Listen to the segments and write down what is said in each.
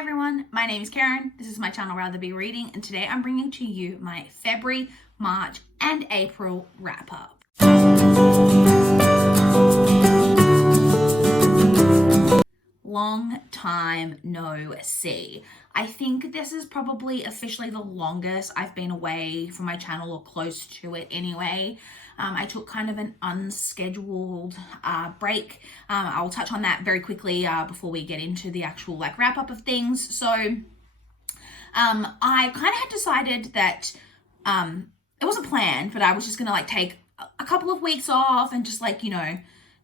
everyone, my name is Karen, this is my channel RatherBeReading, and today I'm bringing to you my February, March and April wrap up. Long time no see. I think this is probably officially the longest I've been away from my channel, or close to it anyway. I took kind of an unscheduled break. I'll touch on that very quickly before we get into the actual wrap up of things. So I kind of had decided that it wasn't planned, but I was just gonna take a couple of weeks off and just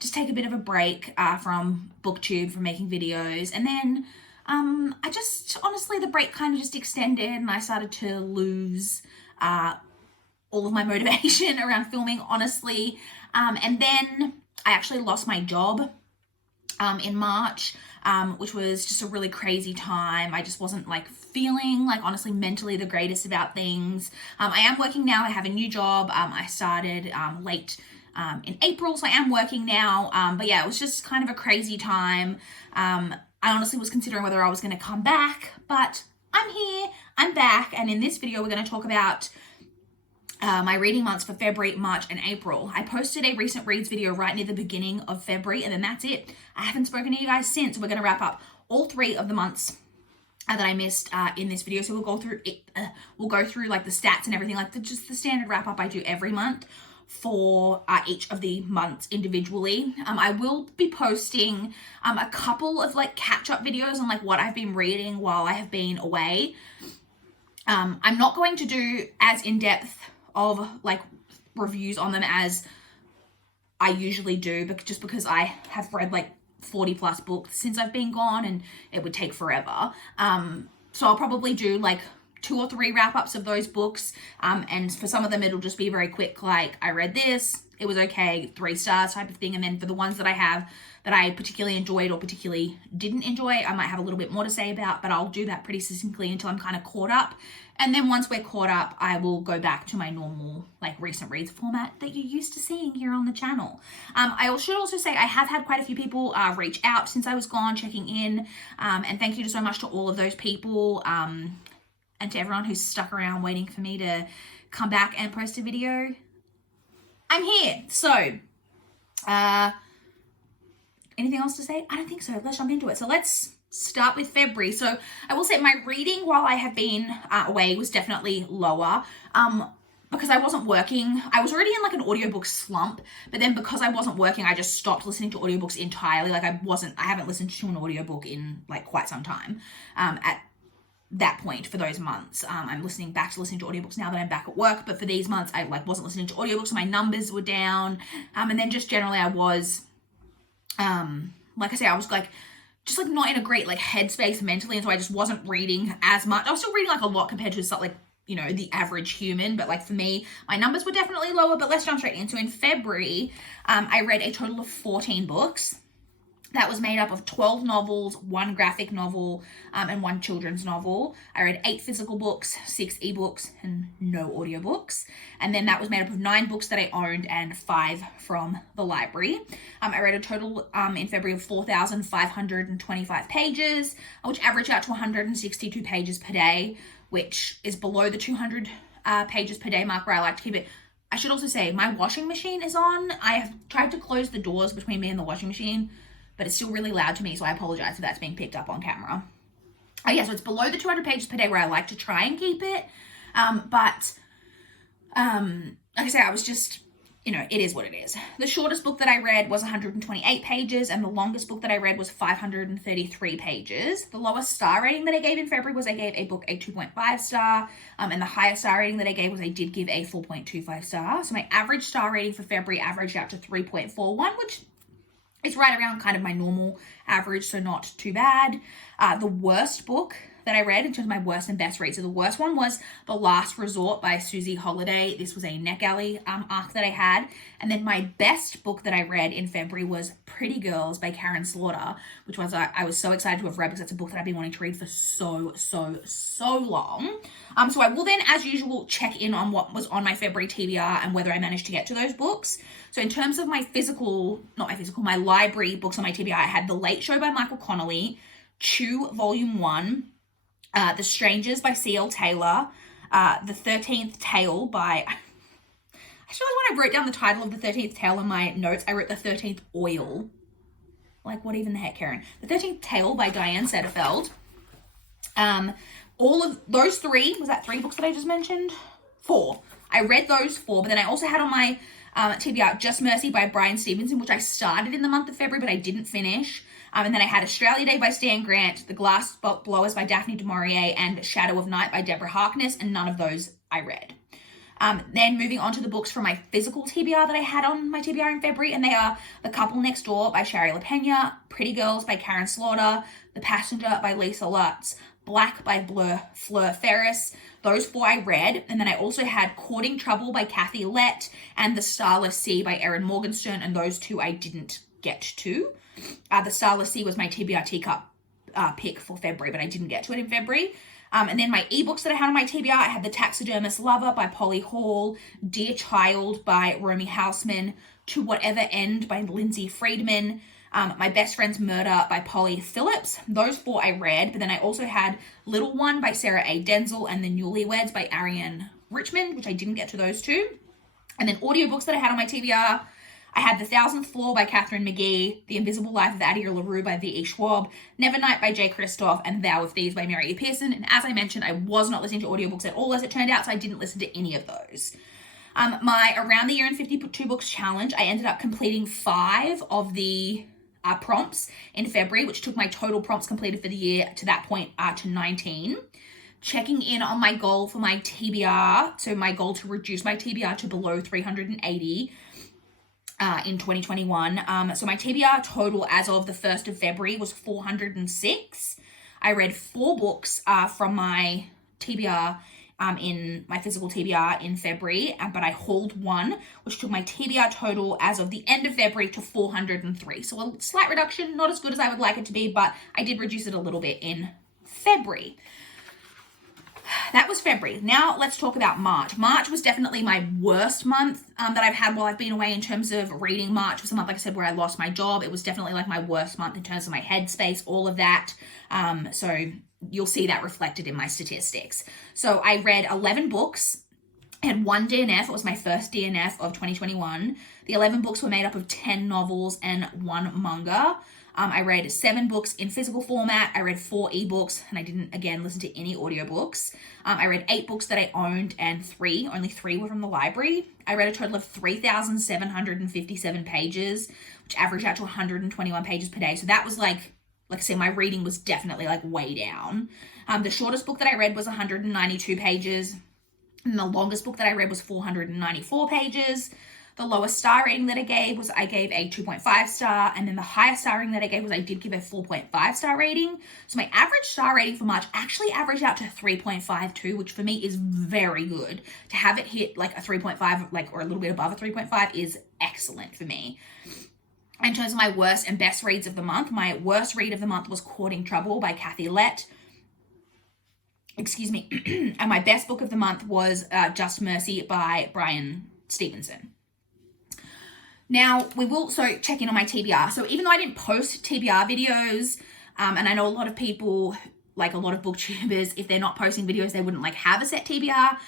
just take a bit of a break from booktube, from making videos. And then I just, honestly, the break kind of just extended and I started to lose all of my motivation around filming, honestly. And then I actually lost my job in March, which was just a really crazy time. I just wasn't feeling honestly mentally the greatest about things. I am working now. I have a new job. I started late in April, so I am working now. But yeah, it was just kind of a crazy time. I honestly was considering whether I was going to come back, but I'm here, I'm back, and in this video we're going to talk about my reading months for February, March, and April. I posted a recent reads video right near the beginning of February, and then that's it. I haven't spoken to you guys since. We're going to wrap up all 3 of the months that I missed in this video. So we'll go through it. We'll go through the stats and everything, just the standard wrap up I do every month for each of the months individually. I will be posting a couple of catch up videos on what I've been reading while I have been away. I'm not going to do as in-depth of reviews on them as I usually do, but just because I have read 40 plus books since I've been gone and it would take forever. So I'll probably do 2 or 3 wrap-ups of those books, and for some of them it'll just be very quick, I read this, it was okay, 3 stars type of thing. And then for the ones that I have that I particularly enjoyed or particularly didn't enjoy, I might have a little bit more to say about, but I'll do that pretty succinctly until I'm kind of caught up. And then once we're caught up, I will go back to my normal recent reads format that you're used to seeing here on the channel. I should also say I have had quite a few people reach out since I was gone, checking in, and thank you so much to all of those people, and to everyone who's stuck around waiting for me to come back and post a video. I'm here. So, anything else to say? I don't think so. Let's jump into it. So let's start with February. So I will say my reading while I have been away was definitely lower. Because I wasn't working. I was already in an audiobook slump, but then because I wasn't working, I just stopped listening to audiobooks entirely. I haven't listened to an audiobook in quite some time. At that point for those months. I'm back to listening to audiobooks now that I'm back at work, but for these months I wasn't listening to audiobooks, so my numbers were down. And then just generally I was like I say, I was just not in a great headspace mentally, and so I just wasn't reading as much. I was still reading a lot compared to the average human, but for me, my numbers were definitely lower. But let's jump straight in. So in February, I read a total of 14 books. That was made up of 12 novels, 1 graphic novel, and 1 children's novel. I read 8 physical books, 6 ebooks, and no audiobooks. And then that was made up of 9 books that I owned and 5 from the library. I read a total in February of 4,525 pages, which averaged out to 162 pages per day, which is below the 200 pages per day mark where I like to keep it. I should also say my washing machine is on. I have tried to close the doors between me and the washing machine, but it's still really loud to me, so I apologize if that's being picked up on camera. Yeah, so it's below the 200 pages per day where I like to try and keep it. But like I say, I was just, it is what it is. The shortest book that I read was 128 pages, and the longest book that I read was 533 pages. The lowest star rating that I gave in February was I gave a book a 2.5 star, and the highest star rating that I gave was I did give a 4.25 star. So my average star rating for February averaged out to 3.41, which it's right around kind of my normal average, so not too bad. The worst book that I read in terms of my worst and best reads. So the worst one was The Last Resort by Susie Holiday. This was a NetGalley arc that I had. And then my best book that I read in February was Pretty Girls by Karen Slaughter, which was I was so excited to have read because it's a book that I've been wanting to read for so long. So I will then, as usual, check in on what was on my February TBR and whether I managed to get to those books. So in terms of my library books on my TBR, I had The Late Show by Michael Connolly, Chew Volume 1, The Strangers by C.L. Taylor, The 13th Tale by... Actually, when I wrote down the title of The 13th Tale in my notes, I wrote The 13th Oil. Like, what even the heck, Karen? The 13th Tale by Diane Setterfeld. All of those 3, was that 3 books that I just mentioned? 4. I read those 4, but then I also had on my TBR Just Mercy by Brian Stevenson, which I started in the month of February, but I didn't finish. And then I had Australia Day by Stan Grant, The Glass Blowers by Daphne du Maurier, and Shadow of Night by Deborah Harkness, and none of those I read. Then moving on to the books from my physical TBR that I had on my TBR in February, and they are The Couple Next Door by Shari LaPena, Pretty Girls by Karen Slaughter, The Passenger by Lisa Lutz, Black by Fleur Ferris. Those 4 I read, and then I also had Courting Trouble by Kathy Lett and The Starless Sea by Erin Morgenstern, and those 2 I didn't get to. The Starless Sea was my TBR teacup pick for February, but I didn't get to it in February. And then my ebooks that I had on my TBR, I had The Taxidermist Lover by Polly Hall, Dear Child by Romy Hausman, To Whatever End by Lindsay Friedman, My Best Friend's Murder by Polly Phillips. Those 4 I read, but then I also had Little One by Sarah A. Denzel and The Newlyweds by Ariane Richmond, which I didn't get to those 2. And then audiobooks that I had on my TBR, I had The Thousandth Floor by Catherine McGee, The Invisible Life of Adia LaRue by V.E. Schwab, Nevernight by Jay Kristoff, and Vow of Thieves by Mary E. Pearson. And as I mentioned, I was not listening to audiobooks at all as it turned out, so I didn't listen to any of those. My Around the Year in 52 Books challenge, I ended up completing 5 of the prompts in February, which took my total prompts completed for the year to that point to 19. Checking in on my goal for my TBR, so my goal to reduce my TBR to below 380 in 2021. So my TBR total as of the 1st of February was 406. I read 4 books from my TBR in my physical TBR in February, but I hauled 1, which took my TBR total as of the end of February to 403. So a slight reduction, not as good as I would like it to be, but I did reduce it a little bit in February. That was February. Now let's talk about March. March was definitely my worst month that I've had while I've been away in terms of reading. March was a month, like I said, where I lost my job. It was definitely like my worst month in terms of my headspace, all of that. So you'll see that reflected in my statistics. So I read 11 books. I had 1 DNF. It was my first DNF of 2021. The 11 books were made up of 10 novels and 1 manga. I read 7 books in physical format. I read 4 ebooks, and I didn't, again, listen to any audiobooks. I read 8 books that I owned, and only 3 were from the library. I read a total of 3,757 pages, which averaged out to 121 pages per day. So that was like I said, my reading was definitely like way down. The shortest book that I read was 192 pages, and the longest book that I read was 494 pages. The lowest star rating that I gave a 2.5 star, and then the highest star rating that I gave I did give a 4.5 star rating. So my average star rating for March actually averaged out to 3.52, which for me is very good. To have it hit like a 3.5, or a little bit above a 3.5 is excellent for me. In terms of my worst and best reads of the month, my worst read of the month was Courting Trouble by Kathy Lett. And my best book of the month was Just Mercy by Brian Stevenson. Now, we will also check in on my TBR. So even though I didn't post TBR videos, and I know a lot of people, like a lot of booktubers, if they're not posting videos, they wouldn't have a set TBR.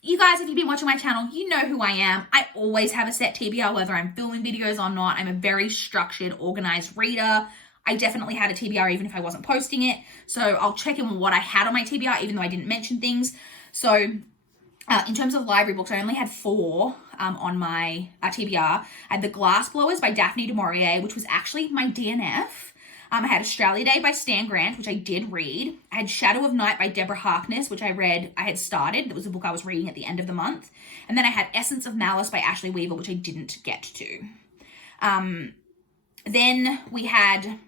You guys, if you've been watching my channel, you know who I am. I always have a set TBR, whether I'm filming videos or not. I'm a very structured, organized reader. I definitely had a TBR even if I wasn't posting it. So I'll check in on what I had on my TBR, even though I didn't mention things. So in terms of library books, I only had 4 on my TBR. I had The Glass Blowers by Daphne du Maurier, which was actually my DNF. I had Australia Day by Stan Grant, which I did read. I had Shadow of Night by Deborah Harkness, which I had started. That was a book I was reading at the end of the month. And then I had Essence of Malice by Ashley Weaver, which I didn't get to. Then we had...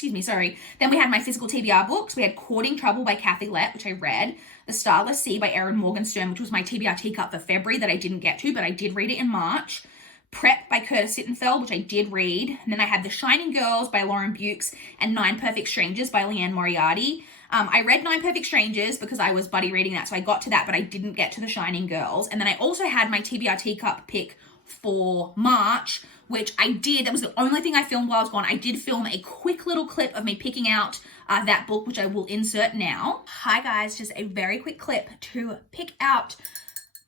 Then we had my physical TBR books. We had Courting Trouble by Kathy Lett, which I read. The Starless Sea by Erin Morgenstern, which was my TBR teacup for February that I didn't get to, but I did read it in March. Prep by Curtis Sittenfeld, which I did read. And then I had The Shining Girls by Lauren Bukes and 9 Perfect Strangers by Leanne Moriarty. I read 9 Perfect Strangers because I was buddy reading that, so I got to that, but I didn't get to The Shining Girls. And then I also had my TBR teacup pick for March, which I did. That was the only thing I filmed while I was gone. I did film a quick little clip of me picking out that book, which I will insert now. Hi guys, just a very quick clip to pick out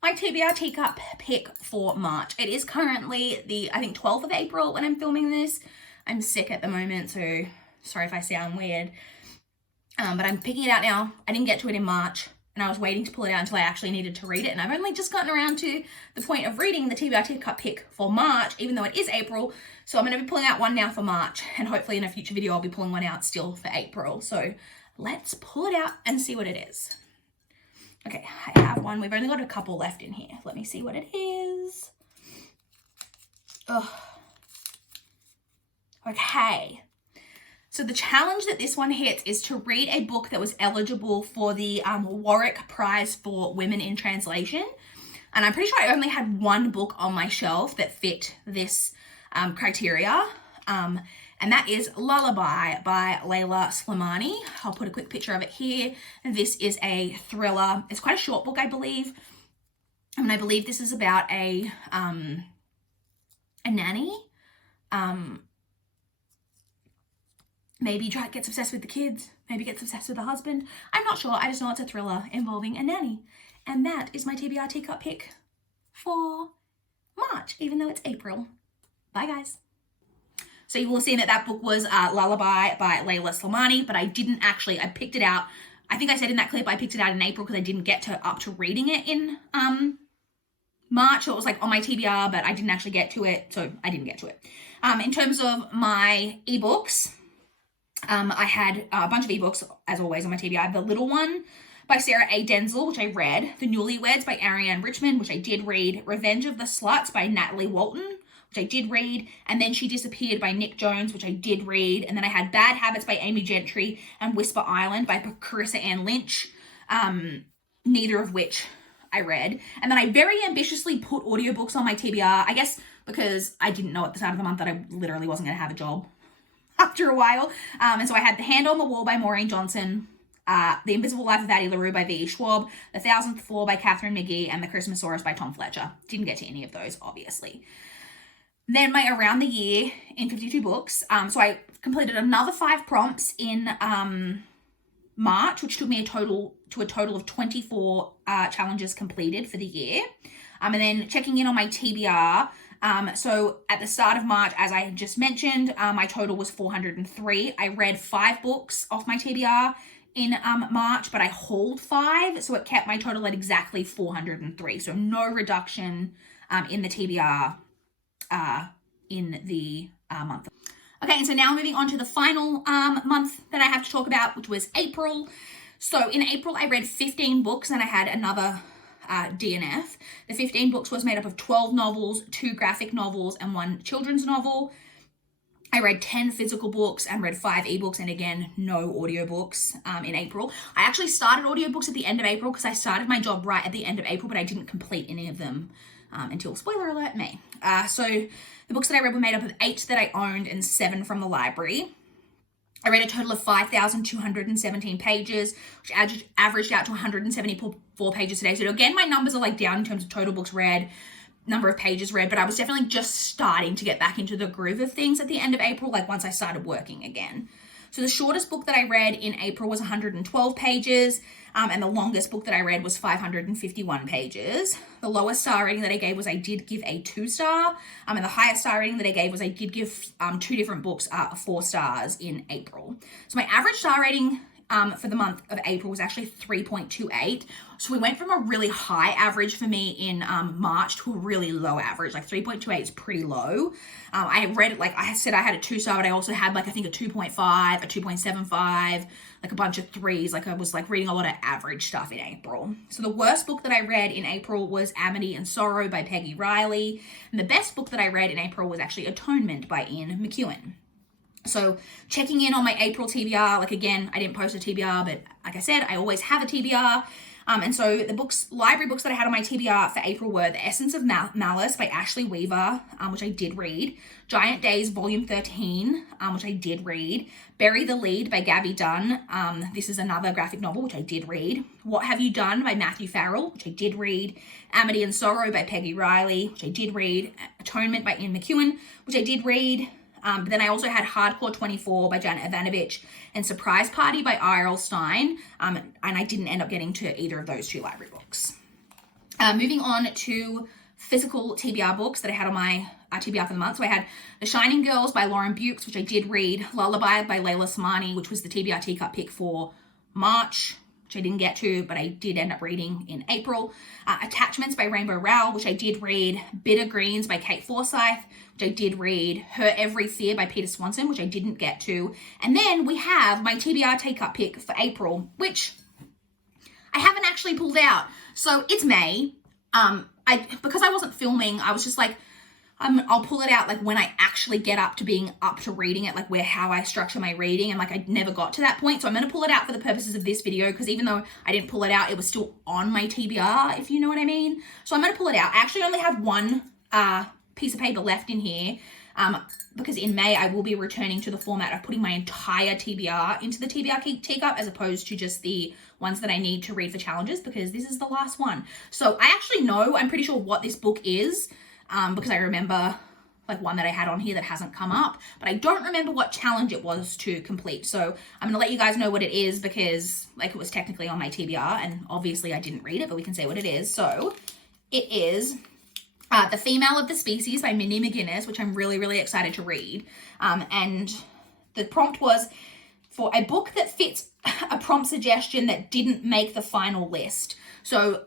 my TBR teacup pick for March. It is currently the, I think, 12th of April when I'm filming this. I'm sick at the moment, so sorry if I sound weird. But I'm picking it out now. I didn't get to it in March, and I was waiting to pull it out until I actually needed to read it. And I've only just gotten around to the point of reading the TBR teacup pick for March, even though it is April. So I'm going to be pulling out one now for March, and hopefully in a future video I'll be pulling one out still for April. So let's pull it out and see what it is. Okay, I have one. We've only got a couple left in here. Let me see what it is. Oh. Okay. So the challenge that this one hits is to read a book that was eligible for the Warwick Prize for Women in Translation. And I'm pretty sure I only had one book on my shelf that fit this criteria. And that is Lullaby by Leila Slimani. I'll put a quick picture of it here. And this is a thriller. It's quite a short book, I believe. And I believe this is about a nanny. Maybe gets obsessed with the kids. Maybe gets obsessed with the husband. I'm not sure. I just know it's a thriller involving a nanny. And that is my TBR teacup pick for March, even though it's April. Bye, guys. So you will have seen that that book was Lullaby by Leila Slimani, but I didn't actually, I picked it out. I think I said in that clip I picked it out in April because I didn't get up to reading it in March. So it was like on my TBR, but I didn't actually get to it, so I didn't get to it. In terms of my ebooks, I had a bunch of ebooks, as always, on my TBR. I have The Little One by Sarah A. Denzel, which I read. The Newlyweds by Ariane Richmond, which I did read. Revenge of the Sluts by Natalie Walton, which I did read. And Then She Disappeared by Nick Jones, which I did read. And then I had Bad Habits by Amy Gentry and Whisper Island by Carissa Ann Lynch, neither of which I read. And then I very ambitiously put audiobooks on my TBR, I guess because I didn't know at the start of the month that I literally wasn't going to have a job after a while. And so I had The Hand on the Wall by Maureen Johnson, The Invisible Life of Addie LaRue by V.E. Schwab, The Thousandth Floor by Catherine McGee, and The Christmasaurus by Tom Fletcher. Didn't get to any of those, obviously. Then my Around the Year in 52 books. So I completed another 5 prompts in March, which took me a total of 24 challenges completed for the year. And then checking in on my TBR. So at the start of March, as I had just mentioned, my total was 403. I read 5 books off my TBR in March, but I hauled 5, so it kept my total at exactly 403. So no reduction in the TBR in the month. Okay, and so now moving on to the final month that I have to talk about, which was April. So in April, I read 15 books and I had another DNF. The 15 books was made up of 12 novels, 2 graphic novels, and 1 children's novel. I read 10 physical books and read 5 ebooks, and again, no audiobooks in April. I actually started audiobooks at the end of April because I started my job right at the end of April, but I didn't complete any of them until, spoiler alert, May. So the books that I read were made up of 8 that I owned and 7 from the library. I read a total of 5,217 pages, which averaged out to 174 pages a day. So again, my numbers are like down in terms of total books read, number of pages read, but I was definitely just starting to get back into the groove of things at the end of April, like once I started working again. So the shortest book that I read in April was 112 pages, and the longest book that I read was 551 pages. The lowest star rating that I gave was I did give a 2-star, and the highest star rating that I gave was I did give 2 different books 4 stars in April. So my average star rating for the month of April was actually 3.28. So we went from a really high average for me in March to a really low average. Like 3.28 is pretty low. I read it, like I said, I had a 2-star, but I also had like, I think a 2.5, a 2.75, like a bunch of 3s. Like I was like reading a lot of average stuff in April. So the worst book that I read in April was Amity and Sorrow by Peggy Riley. And the best book that I read in April was actually Atonement by Ian McEwan. So checking in on my April TBR, like again, I didn't post a TBR, but like I said, I always have a TBR. And so the library books that I had on my TBR for April were The Essence of Malice by Ashley Weaver, which I did read. Giant Days Volume 13, which I did read. Bury the Lead by Gabby Dunn. This is another graphic novel, which I did read. What Have You Done by Matthew Farrell, which I did read. Amity and Sorrow by Peggy Riley, which I did read. Atonement by Ian McEwan, which I did read. But then I also had Hardcore 24 by Janet Ivanovich and Surprise Party by R.L. Stein. And I didn't end up getting to either of those 2 library books. Moving on to physical TBR books that I had on my TBR for the month. So I had The Shining Girls by Lauren Bukes, which I did read. Lullaby by Layla Samani, which was the TBR teacup pick for March, which I didn't get to, but I did end up reading in April. Attachments by Rainbow Rowell, which I did read. Bitter Greens by Kate Forsyth, which I did read. Her Every Fear by Peter Swanson, which I didn't get to. And then we have my TBR take-up pick for April, which I haven't actually pulled out. So it's May. Because I wasn't filming, I was just like, I'll pull it out like when I actually get up to being up to reading it, like how I structure my reading, and like I never got to that point. So I'm going to pull it out for the purposes of this video, because even though I didn't pull it out, it was still on my TBR, if you know what I mean. So I'm going to pull it out. I actually only have one piece of paper left in here, because in May I will be returning to the format of putting my entire TBR into the TBR teacup, as opposed to just the ones that I need to read for challenges, because this is the last one. So I actually know, I'm pretty sure what this book is, because I remember like one that I had on here that hasn't come up, but I don't remember what challenge it was to complete. So I'm going to let you guys know what it is, because like it was technically on my TBR and obviously I didn't read it, but we can say what it is. So it is The Female of the Species by Mindy McGuinness, which I'm really, really excited to read. And the prompt was for a book that fits a prompt suggestion that didn't make the final list. So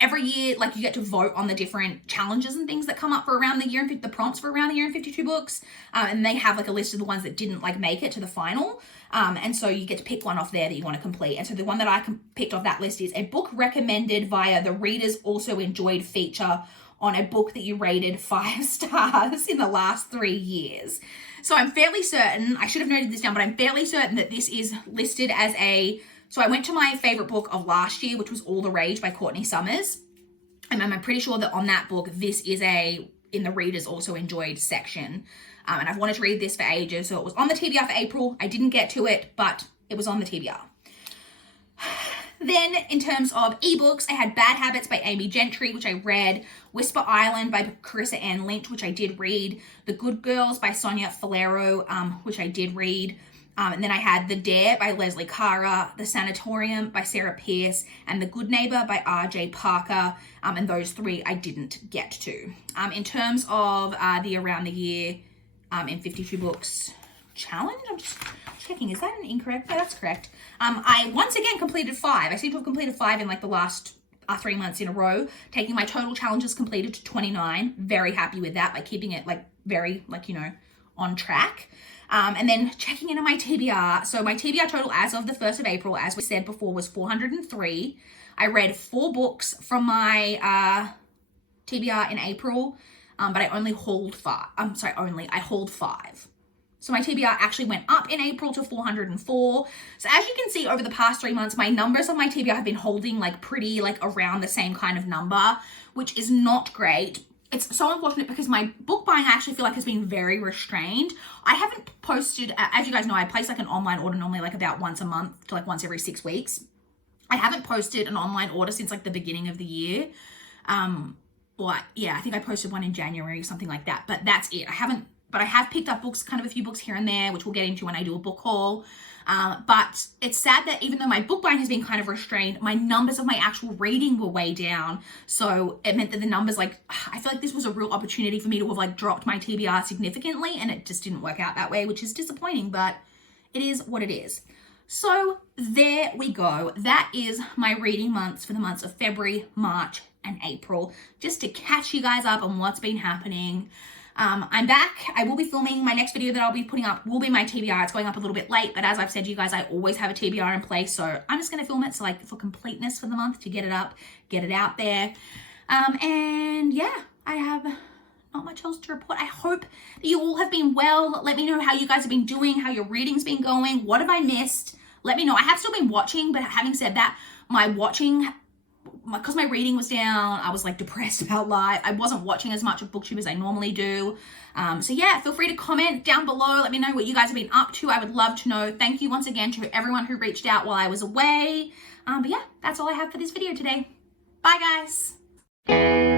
every year, like, you get to vote on the different challenges and things that come up for around the year, and the prompts for around the year in 52 books. And they have like a list of the ones that didn't like make it to the final. And so you get to pick one off there that you want to complete. And so the one that I picked off that list is a book recommended via the Readers Also Enjoyed feature on a book that you rated 5 stars in the last 3 years. So I'm fairly certain, I should have noted this down, but I'm fairly certain that this is listed as so I went to my favorite book of last year, which was All the Rage by Courtney Summers. And I'm pretty sure that on that book, this is in the Readers Also Enjoyed section. And I've wanted to read this for ages. So it was on the TBR for April. I didn't get to it, but it was on the TBR. Then in terms of ebooks, I had Bad Habits by Amy Gentry, which I read. Whisper Island by Carissa Ann Lynch, which I did read. The Good Girls by Sonia Falero, which I did read. And then I had The Dare by Leslie Cara, The Sanatorium by Sarah Pierce, and The Good Neighbor by R.J. Parker. And those 3 I didn't get to. In terms of the Around the Year in 52 Books challenge, I'm just checking, is that an incorrect? No, that's correct. I once again completed 5. I seem to have completed 5 in like the last 3 months in a row, taking my total challenges completed to 29. Very happy with that by keeping it like very on track. And then checking in on my TBR. So my TBR total as of the 1st of April, as we said before, was 403. I read 4 books from my TBR in April, but I only hauled 5. I hauled 5. So my TBR actually went up in April to 404. So as you can see, over the past 3 months, my numbers on my TBR have been holding like pretty like around the same kind of number, which is not great. It's so unfortunate because my book buying, I actually feel like, has been very restrained. I haven't posted, as you guys know, I place like an online order normally like about once a month to like once every 6 weeks. I haven't posted an online order since like the beginning of the year. I think I posted one in January, something like that, but that's it. But I have picked up books, kind of a few books here and there, which we'll get into when I do a book haul. But it's sad that even though my book buying has been kind of restrained, my numbers of my actual reading were way down. So it meant that the numbers, like, I feel like this was a real opportunity for me to have like dropped my TBR significantly, and it just didn't work out that way, which is disappointing, but it is what it is. So there we go. That is my reading months for the months of February, March, and April, just to catch you guys up on what's been happening. I'm back. I will be filming. My next video that I'll be putting up will be my TBR. It's going up a little bit late, but as I've said to you guys, I always have a TBR in place. So I'm just going to film it. So like for completeness for the month, to get it up, get it out there. And yeah, I have not much else to report. I hope that you all have been well. Let me know how you guys have been doing, how your reading's been going. What have I missed? Let me know. I have still been watching, but having said that, my watching because my reading was down, I was like depressed about life. I wasn't watching as much of BookTube as I normally do. So yeah, feel free to comment down below. Let me know what you guys have been up to. I would love to know. Thank you once again to everyone who reached out while I was away. But yeah, that's all I have for this video today. Bye guys.